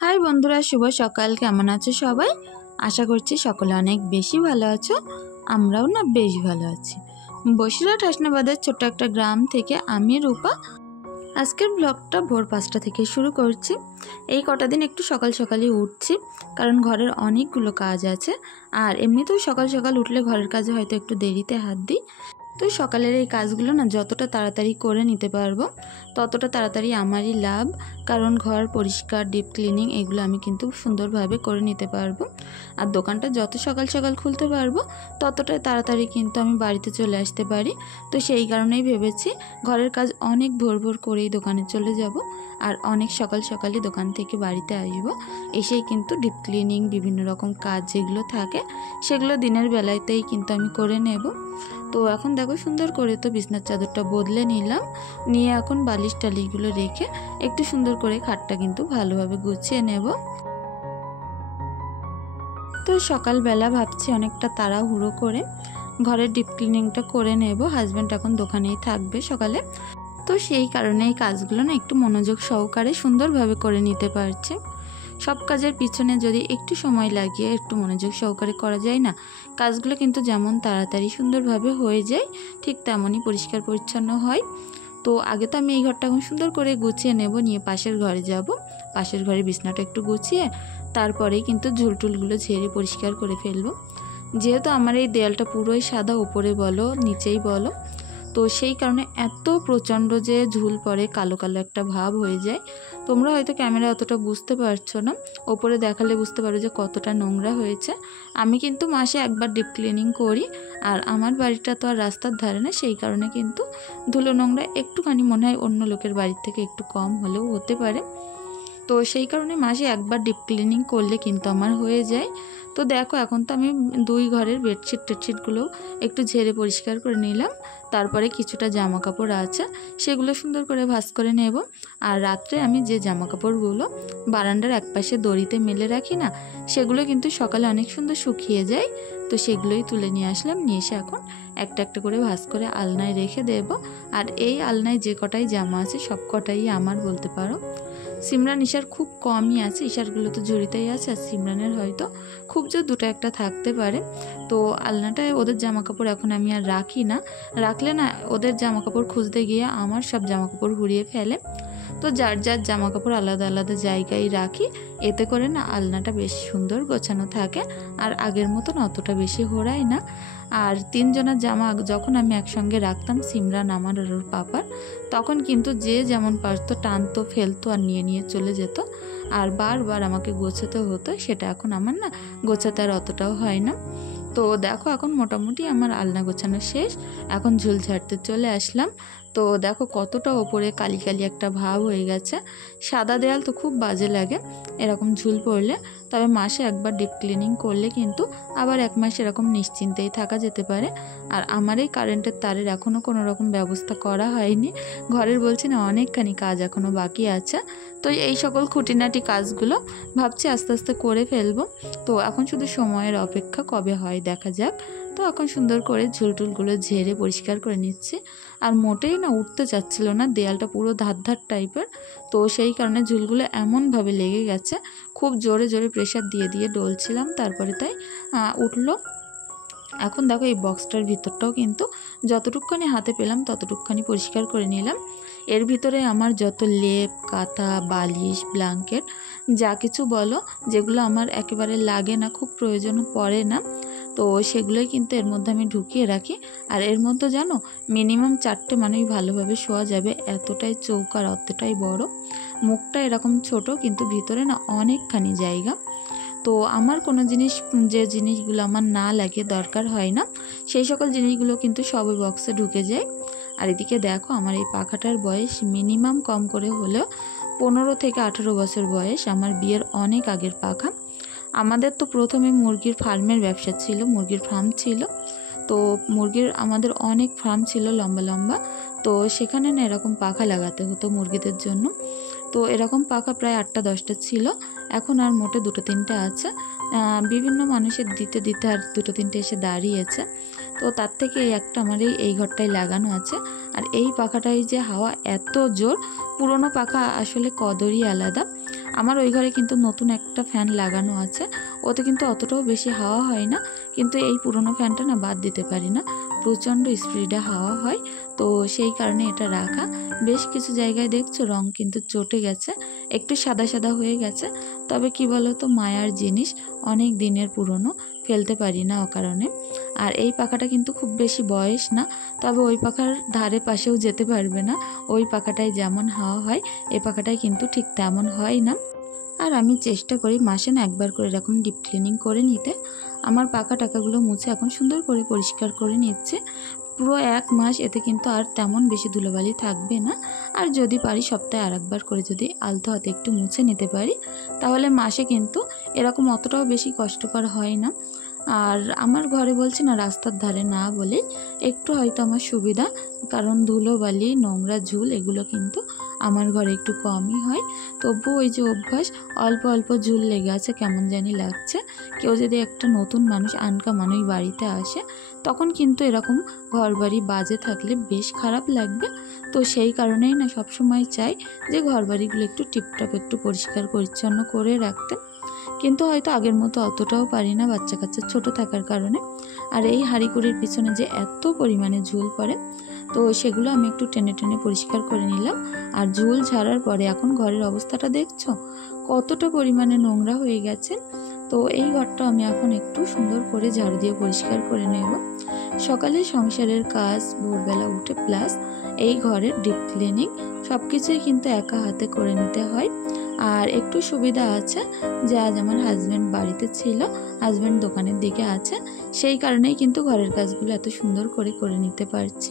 High বন্ধুরা, শুভ সকাল। কেমন আছো সবাই? আশা করছি সকলে অনেক বেশি ভালো আছো। আমরাও না বেশ ভালো আছি। বসিরহাট হাসনাবাদের ছোট্ট একটা গ্রাম থেকে আমি রূপা আজকের ব্লগটা ভোর 5টা থেকে শুরু করছি। এই কটা দিন একটু সকাল সকালই উঠছি, কারণ ঘরের অনেকগুলো কাজ আছে। আর এমনিতেও সকাল সকাল উঠলে ঘরের কাজে হয়তো একটু দেরিতে হাত দিই। তো সকালের এই কাজগুলো না যতটা তাড়াতাড়ি করে নিতে পারবো ততটা তাড়াতাড়ি আমারই লাভ, কারণ ঘর পরিষ্কার, ডিপ ক্লিনিং এগুলো আমি কিন্তু সুন্দরভাবে করে নিতে পারবো। আর দোকানটা যত সকাল সকাল খুলতে পারবো ততটা তাড়াতাড়ি কিন্তু আমি বাড়িতে চলে আসতে পারি। তো সেই কারণেই ভেবেছি ঘরের কাজ অনেক ভোর ভোর করেই দোকানে চলে যাব, আর অনেক সকাল সকালই দোকান থেকে বাড়িতে আসবো। এসেই কিন্তু ডিপ ক্লিনিং বিভিন্ন রকম কাজ যেগুলো থাকে সেগুলো দিনের বেলাতেই কিন্তু আমি করে নেব। তো এখন দেখো সুন্দর করে তো বিছনার চাদরটা বদলে নিলাম, নিয়ে এখন বালিশ টালিশগুলো রেখে একটু সুন্দর করে খাটটা কিন্তু ভালোভাবে গুছিয়ে নেব। তো সকালবেলা ভাবছি অনেকটা তাড়াহুড়ো করে ঘরের ডিপ ক্লিনিংটা করে নেব। হাজব্যান্ড এখন দোকানেই থাকবে সকালে, তো সেই কারণে এই কাজগুলো না একটু মনোযোগ সহকারে সুন্দরভাবে করে নিতে পারছে। সব কাজের পিছনে যদি একটু সময় লাগিয়ে একটু মনোযোগ সহকারে করা যায় না, কাজগুলো কিন্তু যেমন তাড়াতাড়ি সুন্দরভাবে হয়ে যায়, ঠিক তেমনই পরিষ্কার পরিচ্ছন্ন হয়। তো আগে তো আমি এই ঘরটা এখন সুন্দর করে গুছিয়ে নেব, নিয়ে পাশের ঘরে যাব। পাশের ঘরে বিছনাটা একটু গুছিয়ে তারপরেই কিন্তু ঝুলটুলগুলো ঝেড়ে পরিষ্কার করে ফেলবো। যেহেতু আমার এই দেয়ালটা পুরোই সাদা, উপরে বলো নিচেই বলো, তো সেই কারণে এত প্রচণ্ড যে ঝুল পড়ে, কালো কালো একটা ভাব হয়ে যায়। তোমরা হয়তো ক্যামেরা অতটা বুঝতে পারছো না, ওপরে দেখালে বুঝতে পারো যে কতটা নোংরা হয়েছে। আমি কিন্তু মাসে একবার ডিপ ক্লিনিং করি, আর আমার বাড়িটা তো আর রাস্তার ধারে না, সেই কারণে কিন্তু ধুলো নোংরা একটুখানি মনে হয় অন্য লোকের বাড়ির থেকে একটু কম হলেও হতে পারে। তো সেই কারণে মাসে একবার ডিপ ক্লিনিং করলে কিন্তু আমার হয়ে যায়। তো দেখো এখন তো আমি দুই ঘরের বেডশিট টেডশিটগুলো একটু ঝেড়ে পরিষ্কার করে নিলাম। তারপরে কিছুটা জামা কাপড় আছে সেগুলো সুন্দর করে ভাঁজ করে নেব। আর রাত্রে আমি যে জামা কাপড়গুলো বারান্দার একপাশে দড়িতে মেলে রাখি না, সেগুলো কিন্তু সকালে অনেক সুন্দর শুকিয়ে যায়। তো সেগুলোই তুলে নিয়ে আসলাম, নিয়ে এসে এখন একটা একটা করে ভাঁজ করে আলনায় রেখে দেব। আর এই আলনায় যে কটাই জামা আছে সব কটাই আমার বলতে পারো। সিমরান ঈশার খুব কমই আছে, ঈশারগুলো তো ঝুড়িতেই আছে, আর সিমরানের হয়তো খুব যে দুটো একটা থাকতে পারে। তো আলনাটায় ওদের জামা কাপড় এখন আমি আর রাখি না, রাখলে না ওদের জামা কাপড় খুঁজতে গিয়ে আমার সব জামা কাপড় হুড়িয়ে ফেলে। তো যার যার জামা কাপড় আলাদা আলাদা জায়গায় রাখি, এতে করে না আলনাটা বেশ সুন্দর গোছানো থাকে, আর আগের মতন অতটা বেশি হোড়ায় না। আর তিনজনের জামা যখন আমি একসঙ্গে রাখতাম, সিমরান, আমার আর ওর পাপার, তখন কিন্তু যে যেমন পারতো টানতো ফেলতো আর নিয়ে নিয়ে চলে যেত, আর বারবার আমাকে গোছাতে হতো। সেটা এখন আমার না গোছাতে আর অতটাও হয় না। তো দেখো এখন মোটামুটি আমার আলনা গোছানো শেষ, এখন ঝুল ঝাড়তে চলে আসলাম। তো দেখো কতটা ওপরে কালি কালি একটা ভাব হয়ে গেছে। সাদা দেয়াল তো খুব বাজে লাগে এরকম ঝুল পড়লে, তবে মাসে একবার ডিপ ক্লিনিং করলে কিন্তু আবার এক মাস এরকম নিশ্চিন্তেই থাকা যেতে পারে। আর আমার এই কারেন্টের তারের এখনও কোনো রকম ব্যবস্থা করা হয়নি, ঘরের বলছি না অনেকখানি কাজ এখনও বাকি আছে। তো এই সকল খুঁটিনাটি কাজগুলো ভাবছি আস্তে আস্তে করে ফেলবো। তো এখন শুধু সময়ের অপেক্ষা, কবে হয় দেখা যাক। তো এখন সুন্দর করে ঝুলটুলগুলো ঝেড়ে পরিষ্কার করে নিচ্ছি। আর মোটেই না উঠতে চাচ্ছিল না, দেয়ালটা পুরো ধার ধার টাইপের, তো সেই কারণে ঝুলগুলো এমনভাবে লেগে গেছে, খুব জোরে জোরে প্রেশার দিয়ে দিয়ে ডলছিলাম, তারপরে তাই উঠলো। এখন দেখো এই বক্সটার ভিতরটাও কিন্তু যতটুকখানি হাতে পেলাম ততটুকখানি পরিষ্কার করে নিলাম। এর ভিতরে আমার যত লেপ, কাঁথা, বালিশ, ব্ল্যাঙ্কেট যা কিছু বলো, যেগুলো আমার একেবারে লাগে না, খুব প্রয়োজন পড়ে না, তো সেগুলোই কিন্তু এর মধ্যে আমি ঢুকিয়ে রাখি। আর এর মধ্যে জানো মিনিমাম 4টে মানুষ ভালোভাবে শোয়া যাবে, এতটাই চৌকার, অতটাই বড়। মুখটা এরকম ছোট, কিন্তু ভিতরে না অনেকখানি জায়গা। তো আমার কোনো জিনিস, যে জিনিসগুলো আমার না লাগে, দরকার হয় না, সেই সকল জিনিসগুলো কিন্তু সবই বক্সে ঢুকে যায়। আর এদিকে দেখো আমার এই পাখাটার বয়স মিনিমাম কম করে হলেও 15 থেকে 18 বছর বয়স, আমার বিয়ের অনেক আগের পাখা। আমাদের তো প্রথমে মুরগির ফার্মের ব্যবসা ছিল, মুরগির ফার্ম ছিল। তো মুরগির আমাদের অনেক ফার্ম ছিল লম্বা লম্বা, তো সেখানে না এরকম পাখা লাগাতে হতো মুরগিদের জন্য। তো এরকম পাখা প্রায় 8টা 10টা ছিল, এখন আর মোটে 2টো 3টে আছে। বিভিন্ন মানুষের দিতে দিতে আর 2টো 3টে এসে দাঁড়িয়েছে। তো তার থেকে একটা আমার এই ঘরটায় লাগানো আছে। আর এই পাখাটাই যে হাওয়া এত জোর, পুরনো পাখা আসলে কদরই আলাদা। আমার ওই ঘরে কিন্তু নতুন একটা ফ্যান লাগানো আছে, ওতে কিন্তু অতটাও বেশি হাওয়া হয় না, কিন্তু এই পুরনো ফ্যানটা না বাদ দিতে পারি না, প্রচণ্ড স্পিডে হাওয়া হয়, তো সেই কারণে এটা রাখা। বেশ কিছু জায়গায় দেখছো রং কিন্তু চটে গেছে, একটু সাদা সাদা হয়ে গেছে, তবে কি বলো তো, মায়ার জিনিস অনেক দিনের পুরনো, ফেলতে পারি না ও কারণে। আর এই পাখাটা কিন্তু খুব বেশি বয়স না, তবে ওই পাখার ধারে পাশেও যেতে পারবে না, ওই পাখাটায় যেমন হাওয়া হয় এই পাখাটায় কিন্তু ঠিক তেমন হয় না। আর আমি চেষ্টা করি মাসে না একবার করে এরকম ডিপ ক্লিনিং করে নিতে। আমার পাকা টাকাগুলো মুছে এখন সুন্দর করে পরিষ্কার করে নিচ্ছে, পুরো 1 মাস এতে কিন্তু আর তেমন বেশি ধুলোবালি থাকবে না। আর যদি পারি সপ্তাহে আরেকবার করে যদি আলতো হাতে একটু মুছে নিতে পারি, তাহলে মাসে কিন্তু এরকম অতটাও বেশি কষ্টকর হয় না। আর আমার ঘরে বলছি না রাস্তার ধারে না বলে একটু হয়তো আমার সুবিধা, কারণ ধুলোবালি নোংরা ঝুল এগুলো কিন্তু আমার ঘরে একটু কমই হয়। তবু ওই যে অভ্যাস, অল্প অল্প ঝুল লেগে আছে, কেমন জানি লাগছে। কেউ যদি একটা নতুন মানুষ আনকা মানুষ বাড়িতে আসে, তখন কিন্তু এরকম ঘরবাড়ি বাজে থাকলে বেশ খারাপ লাগবে। তো সেই কারণেই না সবসময় চাই যে ঘরবাড়িগুলো একটু টিপটপ একটু পরিষ্কার পরিচ্ছন্ন করে রাখতে, কিন্তু হয়তো আগের মতো অতটাও পারি না বাচ্চা কাচ্চা ছোট থাকার কারণে। আর এই হাঁড়িকুড়ির পিছনে যে এত পরিমাণে ঝুল পড়ে, তো সেগুলো আমি একটু টেনে টেনে পরিষ্কার করে নিলাম। আর ঝুল ঝাড়ার পরে এখন ঘরের অবস্থাটা দেখছো কতটা পরিমাণে নোংরা হয়ে গেছে। তো এই ঘরটা আমি এখন একটু সুন্দর করে ঝাড়ু দিয়ে পরিষ্কার করে নেব। সকালে সংসারের কাজ, ভোরবেলা উঠে প্লাস এই ঘরের ডিপ ক্লিনিং সব কিছুই কিন্তু একা হাতে করে নিতে হয়। আর একটু সুবিধা আছে যে আজ আমার হাজব্যান্ড বাড়িতে ছিল, হাজব্যান্ড দোকানের দিকে আছে, সেই কারণেই কিন্তু ঘরের কাজগুলো এত সুন্দর করে নিতে পারছি।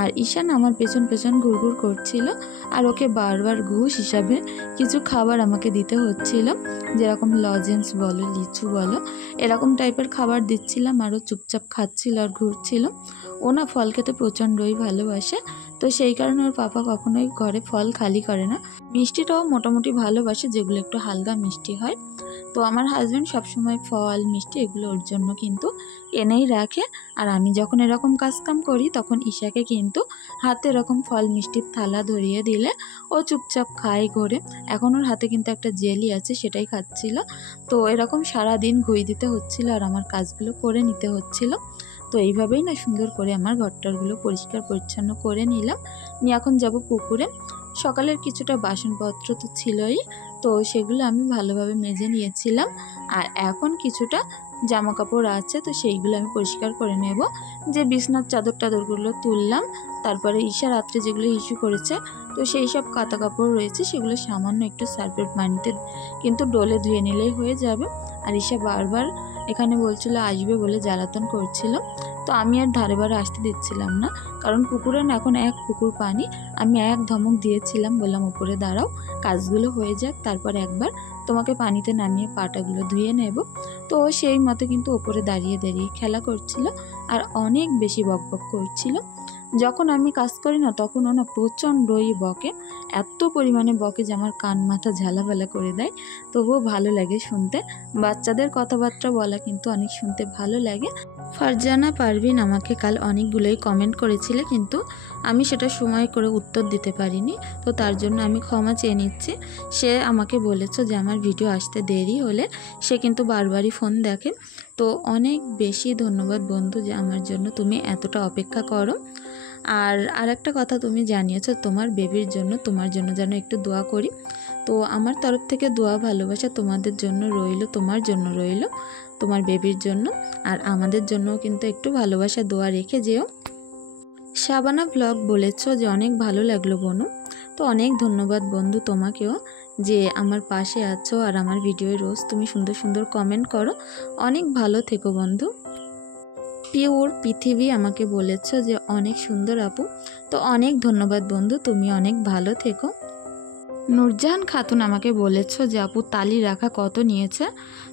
আর ঈশান আমার পেছন পেছন ঘুরঘুর করছিল, আর ওকে বারবার ঘুষ হিসাবে কিছু খাবার আমাকে দিতে হচ্ছিল, যেরকম লজেন্স বলো, লিচু বলো, এরকম টাইপের খাবার দিচ্ছিলাম, আরও চুপচাপ খাচ্ছিল আর ঘুরছিল। ও না ফল খেতে প্রচণ্ডই ভালোবাসে, তো সেই কারণে ওর পাপা কখনোই ঘরে ফল খালি করে না। মিষ্টিটাও মোটামুটি ভালোবাসে, যেগুলো একটু হালকা মিষ্টি হয়। তো আমার হাজব্যান্ড সবসময় ফল মিষ্টি এগুলো ওর জন্য কিন্তু এনেই রাখে। আর আমি যখন এরকম কাজকাম করি তখন ঈশাকে কিন্তু হাতে এরকম ফল মিষ্টির থালা ধরিয়ে দিলে ও চুপচাপ খায় ঘরে। এখন ওর হাতে কিন্তু একটা জেলি আছে, সেটাই খাচ্ছিল। তো এরকম সারাদিন ঘুই দিতে হচ্ছিল আর আমার কাজগুলো করে নিতে হচ্ছিল। তো এইভাবেই না সুন্দর করে আমার ঘরটারগুলো পরিষ্কার পরিচ্ছন্ন করে নিলাম। নিয়ে এখন যাব পুকুরে। সকালের কিছুটা বাসনপত্র তো ছিলই, তো সেগুলো আমি ভালোভাবে মেজে নিয়েছিলাম। আর এখন কিছুটা জামা কাপড় আছে, তো সেইগুলো আমি পরিষ্কার করে নেব। যে বিছনার চাদর টাদরগুলো তুললাম, তারপরে ঈশা রাত্রে যেগুলো ইস্যু করেছে, তো সেই সব কাঁথা কাপড় রয়েছে, সেগুলো সামান্য একটু সার্ফের পানিতে কিন্তু ডলে ধুয়ে নিলেই হয়ে যাবে। আর ঈশা বারবার এখানে বলছিল আসবে বলে জ্বালাতন করছিল, তো আমি আর ধারে বারে আসতে দিচ্ছিলাম না, কারণ পুকুরে না এখন এক পুকুর পানি। আমি এক ধমক দিয়েছিলাম, বললাম উপরে দাঁড়াও, কাজগুলো হয়ে যাক, তারপর একবার তোমাকে পানিতে নামিয়ে পাটাগুলো ধুয়ে নেব। তো সেই মতো কিন্তু ওপরে দাঁড়িয়ে দাঁড়িয়ে খেলা করছিল আর অনেক বেশি বকবক করছিল। যখন আমি কাজ করি না তখন ও না প্রচণ্ডই বকে, এত পরিমাণে বকে যে আমার কান মাথা ঝালাপালা করে দেয়। তবুও ভালো লাগে শুনতে, বাচ্চাদের কথাবার্তা বলা কিন্তু অনেক শুনতে ভালো লাগে। ফারজানা পারভিন আমাকে কাল অনেকগুলোই কমেন্ট করেছিলে, কিন্তু আমি সেটা সময় করে উত্তর দিতে পারিনি, তো তার জন্য আমি ক্ষমা চেয়ে নিচ্ছি। সে আমাকে বলেছে যে আমার ভিডিও আসতে দেরি হলে সে কিন্তু বারবারই ফোন দেখে। তো অনেক বেশি ধন্যবাদ বন্ধু যে আমার জন্য তুমি এতটা অপেক্ষা করো। আর একটা কথা তুমি জানিয়েছো তোমার বেবির জন্য, তোমার জন্য যেন একটু দোয়া করি। তো আমার তরফ থেকে দোয়া ভালোবাসা তোমাদের জন্য রইল, তোমার জন্য রইল, তোমার বেবির জন্য। আর আমাদের জন্য কিন্তু একটু ভালোবাসা দোয়া রেখে যেও। শাবানা ব্লগ বলেছো যে অনেক ভালো লাগলো বনু, তো অনেক ধন্যবাদ বন্ধু তোমাকেও যে আমার পাশে আছো আর আমার ভিডিওয় রোজ তুমি সুন্দর সুন্দর কমেন্ট করো। অনেক ভালো থেকো বন্ধু। পিওর পৃথিবী আমাকে বলেছো যে অনেক সুন্দর আপু, তো অনেক ধন্যবাদ বন্ধু, তুমি অনেক ভালো থেকো। নূরজাহান খাতুন আমাকে বলেছো যে আপু তালি রাখা কত নিয়েছে,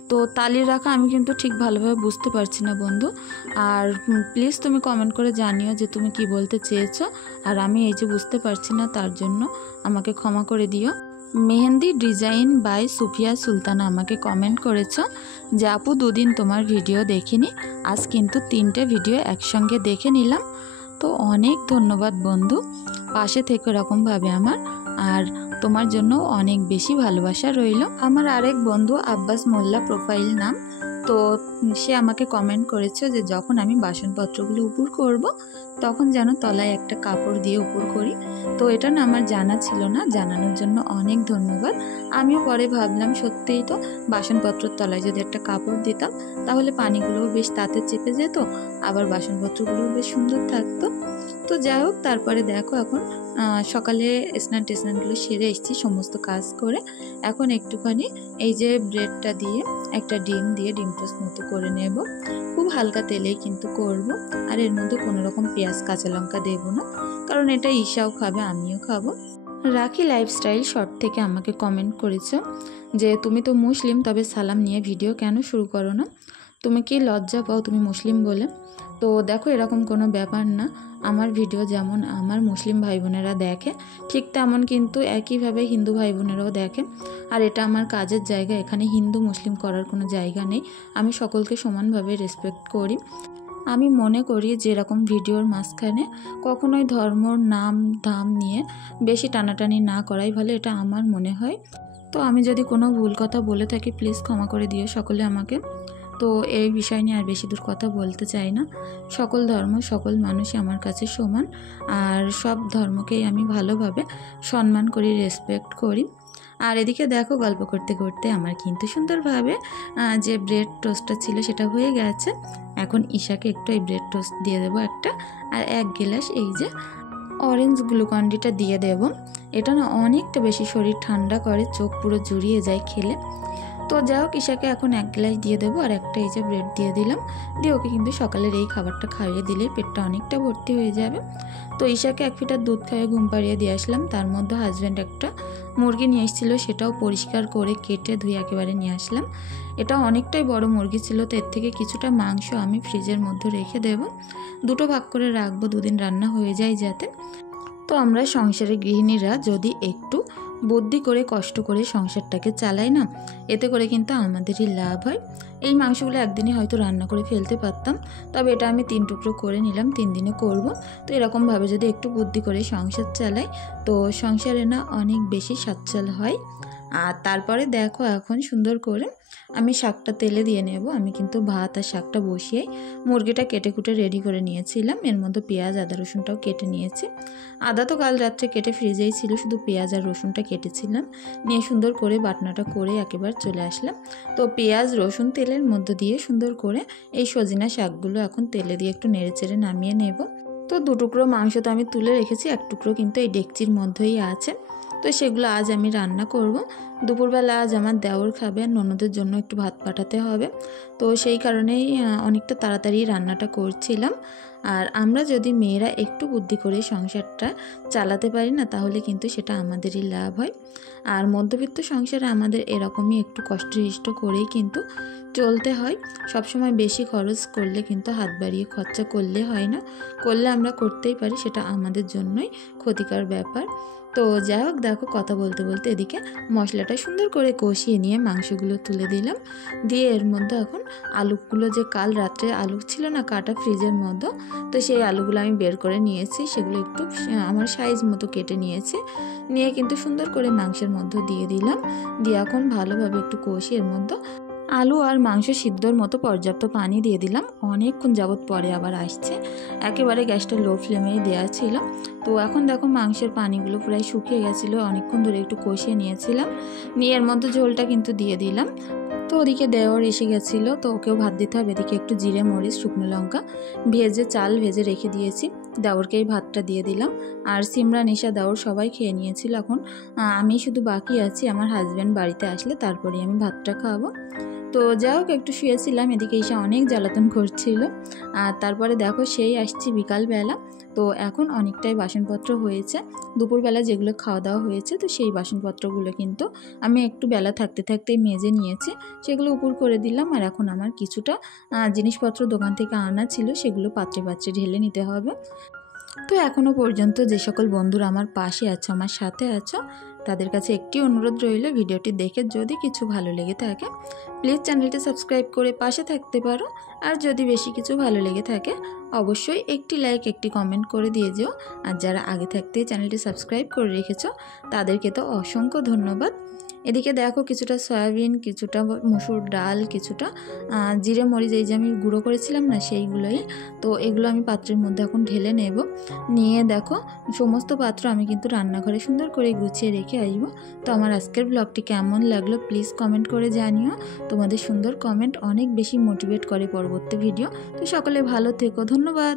তো তালি রাখা আমি কিন্তু ঠিক ভালোভাবে বুঝতে পারছি না বন্ধু। আর প্লিজ তুমি কমেন্ট করে জানিও যে তুমি কি বলতে চেয়েছো, আর আমি এই যে বুঝতে পারছি না তার জন্য আমাকে ক্ষমা করে দিও। মেহেন্দি ডিজাইন বাই সুফিয়া সুলতানা আমাকে কমেন্ট করেছো যে আপু দুদিন তোমার ভিডিও দেখিনি, আজ কিন্তু 3টে ভিডিও একসঙ্গে দেখে নিলাম। তো অনেক ধন্যবাদ বন্ধু, পাশে থেকে এরকমভাবে আমার। আর তোমার জন্য অনেক বেশি ভালোবাসা রইল। আমার আরেক বন্ধু আব্বাস মোল্লা প্রোফাইল নাম, তো সে আমাকে কমেন্ট করেছে যে যখন আমি বাসনপত্রগুলো উপর করব তখন যেন তলায় একটা কাপড় দিয়ে উপর করি। তো এটা না আমার জানা ছিল না, জানানোর জন্য অনেক ধন্যবাদ। আমিও পরে ভাবলাম সত্যিই তো বাসনপত্রের তলায় যদি একটা কাপড় দিতাম তাহলে পানিগুলোও বেশ তাতে চেপে যেত, আবার বাসনপত্রগুলোও বেশ সুন্দর থাকতো। তো যাই হোক, তারপরে দেখো এখন সকালে স্নানগুলো সেরে এসেছি সমস্ত কাজ করে। এখন একটুখানি এই যে ব্রেডটা দিয়ে একটা ডিম দিয়ে ডিম টোস্ট মতো করে নেব। খুব হালকা তেলেই কিন্তু করব, আর এর মধ্যে কোনো রকম পেঁয়াজ কাঁচা লঙ্কা দেবো না, কারণ এটা ঈশাও খাবে, আমিও খাবো। রাখি লাইফস্টাইল শর্ট থেকে আমাকে কমেন্ট করেছো যে তুমি তো মুসলিম, তবে সালাম নিয়ে ভিডিও কেন শুরু করো না, তুমি কি লজ্জা পাও তুমি মুসলিম বলে? তো দেখো, এরকম কোনো ব্যাপার না। আমার ভিডিও যেমন আমার মুসলিম ভাই বোনেরা দেখে, ঠিক তেমন কিন্তু একইভাবে হিন্দু ভাই বোনেরাও দেখে। আর এটা আমার কাজের জায়গা, এখানে হিন্দু মুসলিম করার কোনো জায়গা নেই। আমি সকলকে সমানভাবে রেসপেক্ট করি। আমি মনে করি যে এরকম ভিডিওর মাঝখানে কখনোই ধর্মর নাম ধাম নিয়ে বেশি টানাটানি না করাই ভালো, এটা আমার মনে হয়। তো আমি যদি কোনো ভুল কথা বলে থাকি প্লিজ ক্ষমা করে দিও সকলে আমাকে। তো এই বিষয় নিয়ে আর বেশি দূর কথা বলতে চাই না। সকল ধর্ম সকল মানুষই আমার কাছে সমান, আর সব ধর্মকেই আমি ভালোভাবে সম্মান করি, রেসপেক্ট করি। আর এদিকে দেখো, গল্প করতে করতে আমার কিন্তু সুন্দরভাবে যে ব্রেড টোস্টটা ছিল সেটা হয়ে গেছে। এখন ঈশাকে একটু এই ব্রেড টোস্ট দিয়ে দেবো একটা, আর 1 গ্লাস এই যে অরেঞ্জ গ্লুকন্ডিটা দিয়ে দেব। এটা না অনেকটা বেশি শরীর ঠান্ডা করে, চোখ পুরো জুড়িয়ে যায় খেলে। তো যাই হোক, ঈশাকে এখন 1 গ্লাস দিয়ে দেবো, আর একটা এই যে ব্রেড দিয়ে দিলাম। দিয়ে ওকে কিন্তু সকালের এই খাবারটা খাইয়ে দিলেই পেটটা অনেকটা ভর্তি হয়ে যাবে। তো ঈশাকে 1 লিটার দুধ খাইয়ে ঘুম পাড়িয়ে দিয়ে আসলাম। তার মধ্যে হাজব্যান্ড একটা মুরগি নিয়ে এসেছিল, সেটাও পরিষ্কার করে কেটে ধুয়ে একেবারে নিয়ে আসলাম। এটা অনেকটাই বড় মুরগি ছিল, তো এর থেকে কিছুটা মাংস আমি ফ্রিজের মধ্যে রেখে দেব, 2টো ভাগ করে রাখবো, 2 দিন রান্না হয়ে যায় যাতে। তো আমরা সংসারের গৃহিণীরা যদি একটু বুদ্ধি করে কষ্ট করে সংসারটাকে চালাই না, এতে করে কিন্তু আমাদেরই লাভ হয়। এই মাংসগুলো একদিনই হয়তো রান্না করে ফেলতে পারতাম, তবে এটা আমি 3 টুকরো করে নিলাম, 3 দিনে করব। তো এরকমভাবে যদি একটু বুদ্ধি করে সংসার চালাই তো সংসারে না অনেক বেশি সচ্ছল হয়। আর তারপরে দেখো এখন সুন্দর করে আমি শাকটা তেলে দিয়ে নেব। আমি কিন্তু ভাত আর শাকটা বসিয়ে মুরগিটা কেটে কুটে রেডি করে নিয়েছিলাম। এর মধ্যে পেঁয়াজ আদা রসুনটাও কেটে নিয়েছি। আদা তো কাল রাত্রে কেটে ফ্রিজেই ছিল, শুধু পেঁয়াজ আর রসুনটা কেটেছিলাম, নিয়ে সুন্দর করে বাটনাটা করে একেবারে চলে আসলাম। তো পেঁয়াজ রসুন তেলের মধ্যে দিয়ে সুন্দর করে এই সজিনা শাকগুলো এখন তেলে দিয়ে একটু নেড়ে চেড়ে নামিয়ে নেব। তো 2 টুকরো মাংস তো আমি তুলে রেখেছি, 1 টুকরো কিন্তু এই ডেকচির মধ্যেই আছে। তো সেগুলো আজ আমি রান্না করব। দুপুরবেলা আজ আমার দেওর খাবে, আর ননদের জন্য একটু ভাত পাঠাতে হবে। তো সেই কারণেই অনেকটা তাড়াতাড়ি রান্নাটা করছিলাম। আর আমরা যদি মেয়েরা একটু বুদ্ধি করে সংসারটা চালাতে পারি না, তাহলে কিন্তু সেটা আমাদেরই লাভ হয়। আর মধ্যবিত্ত সংসারে আমাদের এরকমই একটু কষ্ট করেই কিন্তু চলতে হয়। সবসময় বেশি খরচ করলে কিন্তু হাত বাড়িয়ে খরচা করলে হয় না, করলে আমরা করতেই পারি, সেটা আমাদের জন্যই ক্ষতিকর ব্যাপার। তো যাই হোক, দেখো কথা বলতে বলতে এদিকে মশলাটা সুন্দর করে কষিয়ে নিয়ে মাংসগুলো তুলে দিলাম। দিয়ে এর মধ্যে এখন আলুগুলো, যে কাল রাত্রে আলু ছিল না কাটা ফ্রিজের মধ্যে, তো সেই আলুগুলো আমি বের করে নিয়েছি, সেগুলো একটু আমার সাইজ মতো কেটে নিয়েছি। নিয়ে কিন্তু সুন্দর করে মাংসের মধ্যে দিয়ে দিলাম। দিয়ে এখন ভালোভাবে একটু কষিয়ে এর মধ্যে আলু আর মাংস সিদ্ধর মতো পর্যাপ্ত পানি দিয়ে দিলাম। অনেকক্ষণ যাবত পরে আবার আসছে, একেবারে গ্যাসটা লো ফ্লেমেই দেওয়া ছিল। তো এখন দেখো মাংসের পানিগুলো প্রায় শুকিয়ে গেছিলো, অনেকক্ষণ ধরে একটু কষিয়ে নিয়েছিলাম, নিয়ে এর মধ্যে ঝোলটা কিন্তু দিয়ে দিলাম। তো ওদিকে দেওর এসে গেছিলো, তো ওকেও ভাত দিতে হবে। এদিকে একটু জিরে মরিচ শুকনো লঙ্কা ভেজে চাল ভেজে রেখে দিয়েছি, দেওরকেই ভাতটা দিয়ে দিলাম। আর সিমরা নিশা দেওর সবাই খেয়ে নিয়েছিল, এখন আমি শুধু বাকি আছি। আমার হাজব্যান্ড বাড়িতে আসলে তারপরে আমি ভাতটা খাওয়াবো। তো যাই হোক, একটু শুয়েছিলাম, এদিকে এসে অনেক জ্বালাতন করছিল। আর তারপরে দেখো সেই আসছি বিকালবেলা। তো এখন অনেকটাই বাসনপত্র হয়েছে, দুপুরবেলা যেগুলো খাওয়া দাওয়া হয়েছে, তো সেই বাসনপত্রগুলো কিন্তু আমি একটু বেলা থাকতে থাকতেই মেজে নিয়েছি, সেগুলো উপর করে দিলাম। আর এখন আমার কিছুটা জিনিসপত্র দোকান থেকে আনা ছিল, সেগুলো পাত্রে পাত্রে ঢেলে নিতে হবে। তো এখনও পর্যন্ত যে সকল বন্ধুরা আমার পাশে আছো, আমার সাথে আছো, তাদের কাছে একটি অনুরোধ রইল, ভিডিওটি দেখে যদি কিছু ভালো লেগে থাকে প্লিজ চ্যানেলটি সাবস্ক্রাইব করে পাশে থাকতে পারো। আর যদি বেশি কিছু ভালো লেগে থাকে অবশ্যই একটি লাইক একটি কমেন্ট করে দিয়ে যেও। আর যারা আগে থাকতে চ্যানেলটি সাবস্ক্রাইব করে রেখেছো তাদেরকে তো অসংখ্য ধন্যবাদ। এদিকে দেখো কিছুটা সয়াবিন, কিছুটা মসুর ডাল, কিছুটা জিরে মরিচ এই যে আমি গুঁড়ো করেছিলাম না সেইগুলোই। তো এগুলো আমি পাত্রের মধ্যে এখন ঢেলে নেব। নিয়ে দেখো সমস্ত পাত্র আমি কিন্তু রান্নাঘরে সুন্দর করে গুছিয়ে রেখে আসবো। তো আমার আজকের ব্লগটি কেমন লাগলো প্লিজ কমেন্ট করে জানিও। তোমাদের সুন্দর কমেন্ট অনেক বেশি মোটিভেট করে পরবর্তী ভিডিও। তো সকলে ভালো থেকো, ধন্যবাদ।